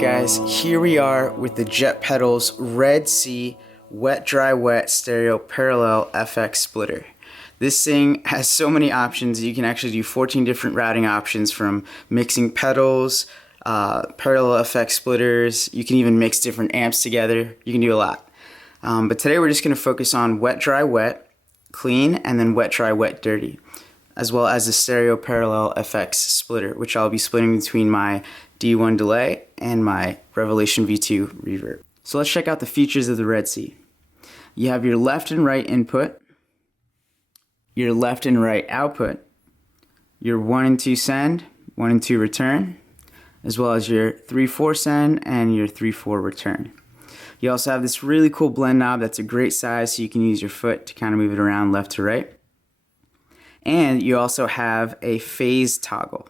guys, here we are with the Jet Pedals Red Sea Wet Dry Wet Stereo Parallel FX Splitter. This thing has so many options. You can actually do 14 different routing options, from mixing pedals, parallel FX splitters. You can even mix different amps together. You can do a lot. But today we're just going to focus on wet dry wet, clean, and then wet dry wet dirty, as well as the stereo parallel FX splitter, which I'll be splitting between my D1 delay and my Revelation V2 reverb. So let's check out the features of the Red Sea. You have your left and right input, your left and right output, your 1 and 2 send, 1 and 2 return, as well as your 3/4 send and your 3/4 return. You also have this really cool blend knob that's a great size, so you can use your foot to kind of move it around left to right. And you also have a phase toggle,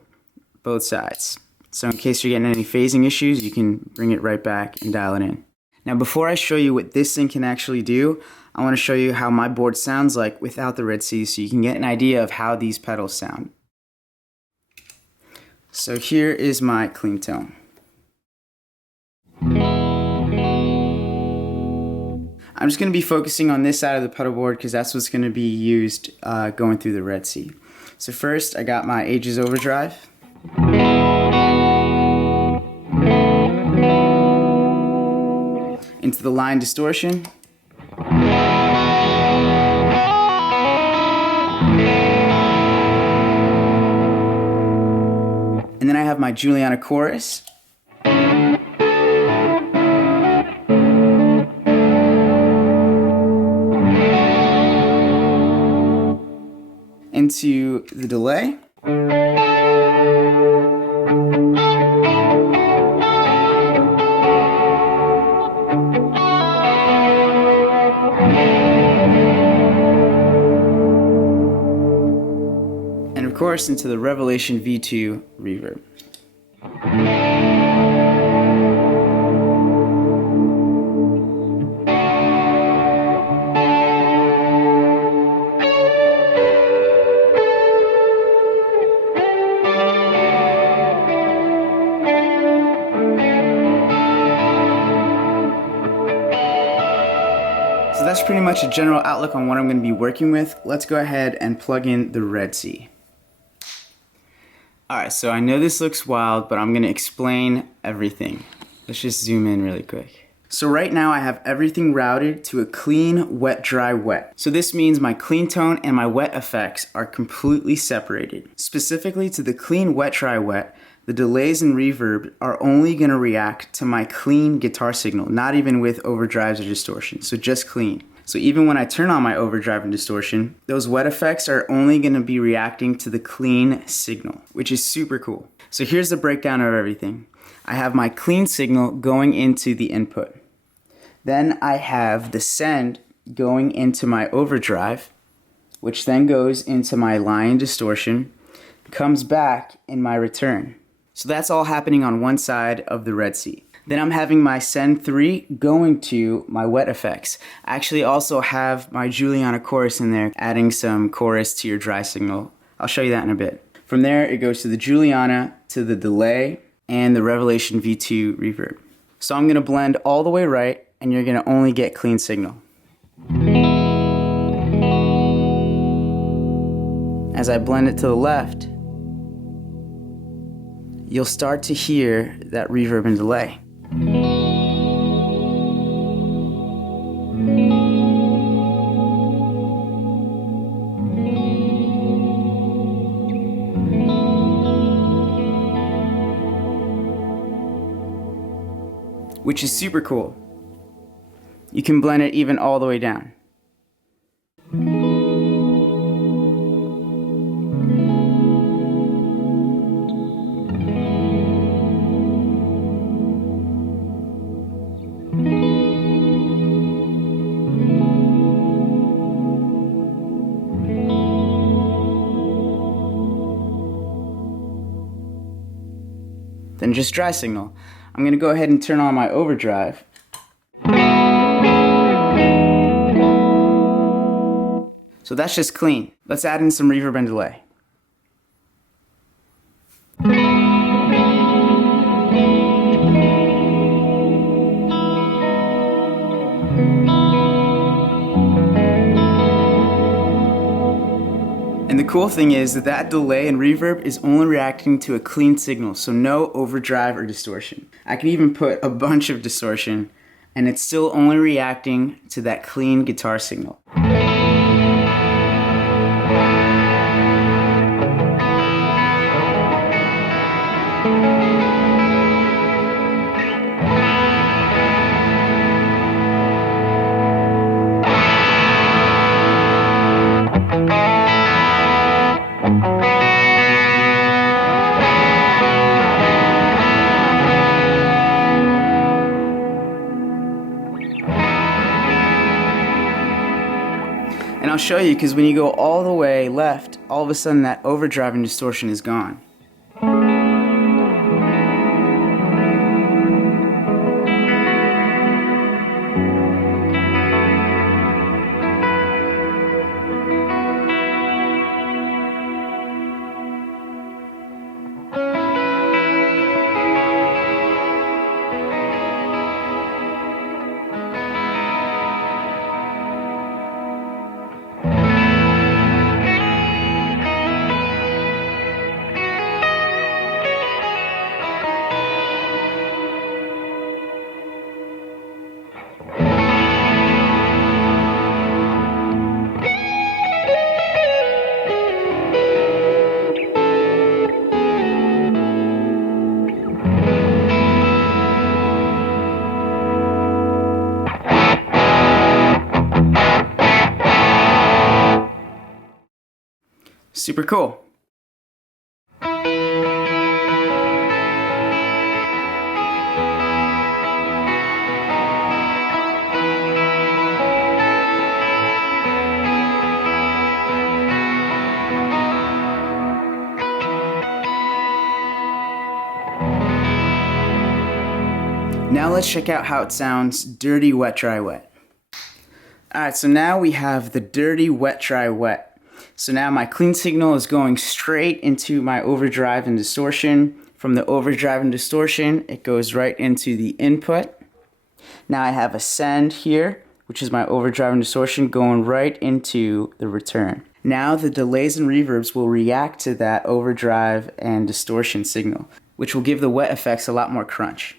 both sides. So in case you're getting any phasing issues, you can bring it right back and dial it in. Now before I show you what this thing can actually do, I want to show you how my board sounds like without the Red Sea, so you can get an idea of how these pedals sound. So here is my clean tone. I'm just going to be focusing on this side of the pedal board because that's what's going to be used going through the Red Sea. So first I got my Ages Overdrive. Into the line distortion. And then I have my Juliana chorus. Into the delay. And of course into the Revelation V2 reverb. So that's pretty much a general outlook on what I'm going to be working with. Let's go ahead and plug in the Red Sea. Alright, so I know this looks wild, but I'm going to explain everything. Let's just zoom in really quick. So right now I have everything routed to a clean, wet, dry, wet. So this means my clean tone and my wet effects are completely separated. Specifically to the clean, wet, dry, wet, the delays and reverb are only going to react to my clean guitar signal, not even with overdrives or distortion, so just clean. So even when I turn on my overdrive and distortion, those wet effects are only going to be reacting to the clean signal, which is super cool. So here's the breakdown of everything. I have my clean signal going into the input. Then I have the send going into my overdrive, which then goes into my line distortion, comes back in my return. So that's all happening on one side of the Red Sea. Then I'm having my send 3 going to my wet effects. I actually also have my Juliana chorus in there, adding some chorus to your dry signal. I'll show you that in a bit. From there it goes to the Juliana, to the delay, and the Revelation V2 reverb. So I'm going to blend all the way right, and you're going to only get clean signal. As I blend it to the left, you'll start to hear that reverb and delay. Which is super cool. You can blend it even all the way down. Then just dry signal. I'm going to go ahead and turn on my overdrive. So that's just clean. Let's add in some reverb and delay. And the cool thing is that that delay and reverb is only reacting to a clean signal, so no overdrive or distortion. I can even put a bunch of distortion, and it's still only reacting to that clean guitar signal. And I'll show you, because when you go all the way left, all of a sudden that overdrive and distortion is gone. Super cool. Now let's check out how it sounds dirty, wet, dry, wet. Alright, so now we have the dirty, wet, dry, wet. So now my clean signal is going straight into my overdrive and distortion. From the overdrive and distortion, it goes right into the input. Now I have a send here, which is my overdrive and distortion, going right into the return. Now the delays and reverbs will react to that overdrive and distortion signal, which will give the wet effects a lot more crunch.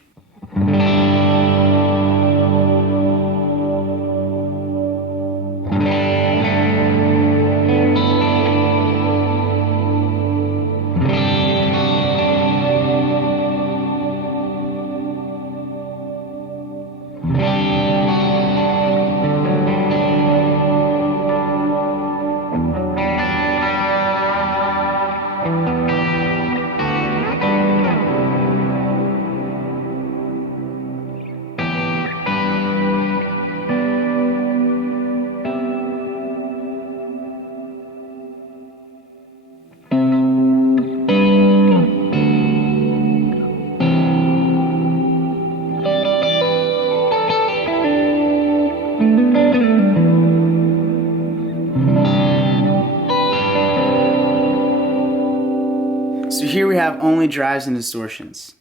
So here we have only drives and distortions.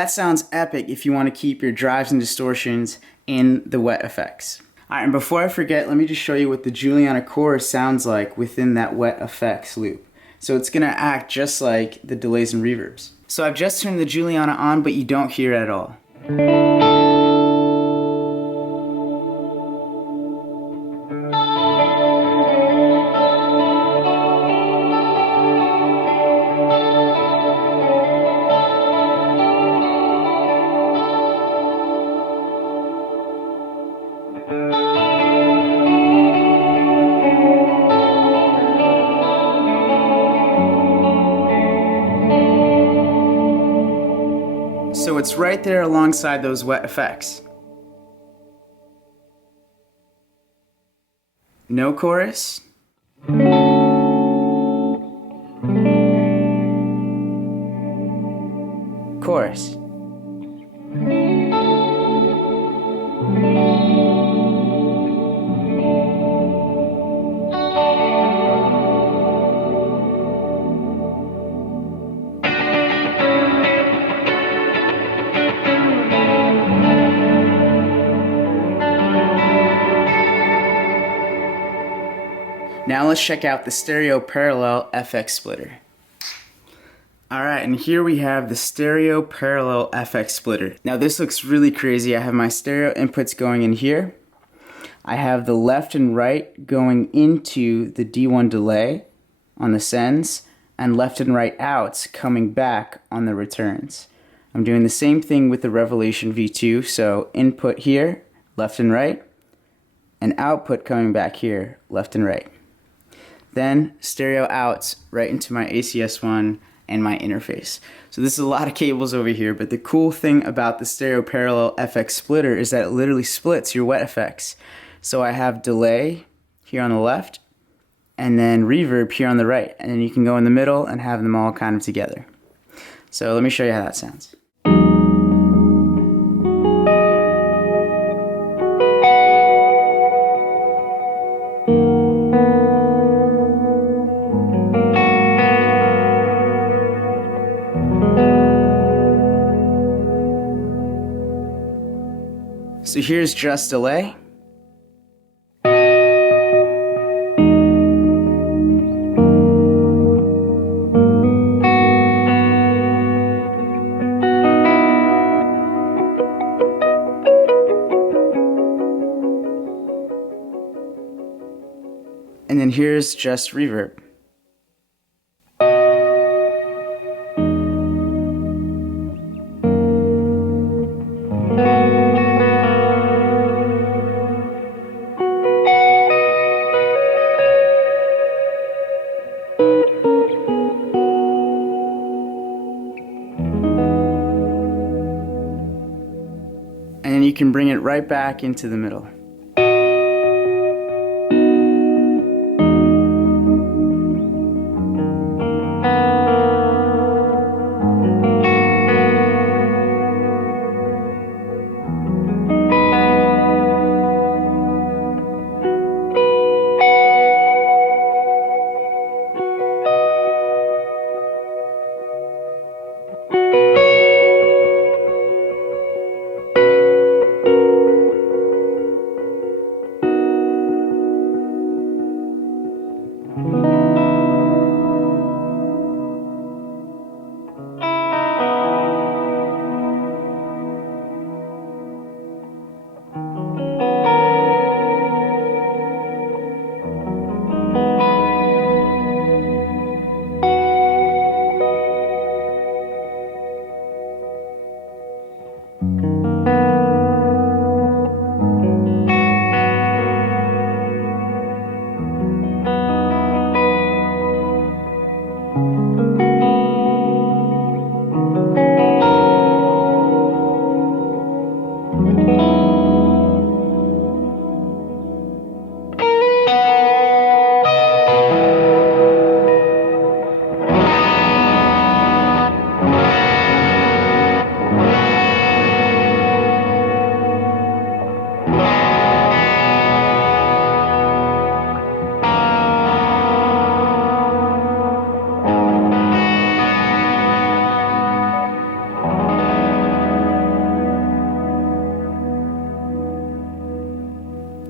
that sounds epic if you want to keep your drives and distortions in the wet effects. Alright, and before I forget, let me just show you what the Juliana chorus sounds like within that wet effects loop. So it's going to act just like the delays and reverbs. So I've just turned the Juliana on, but you don't hear it at all. So it's right there alongside those wet effects. No chorus. Chorus. Now let's check out the stereo parallel FX splitter. Alright, and here we have the stereo parallel FX splitter. Now this looks really crazy. I have my stereo inputs going in here. I have the left and right going into the D1 delay on the sends, and left and right outs coming back on the returns. I'm doing the same thing with the Revelation V2, so input here, left and right, and output coming back here, left and right. Then stereo outs right into my ACS1 and my interface. So this is a lot of cables over here, but the cool thing about the stereo parallel FX splitter is that it literally splits your wet effects. So I have delay here on the left, and then reverb here on the right, and then you can go in the middle and have them all kind of together. So let me show you how that sounds. So here's just delay. And then here's just reverb. And then you can bring it right back into the middle.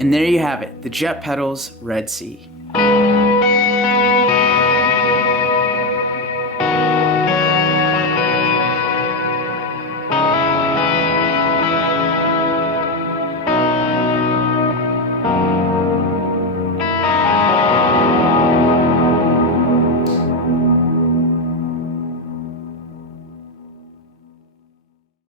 And there you have it, the Jet Pedals Red Sea.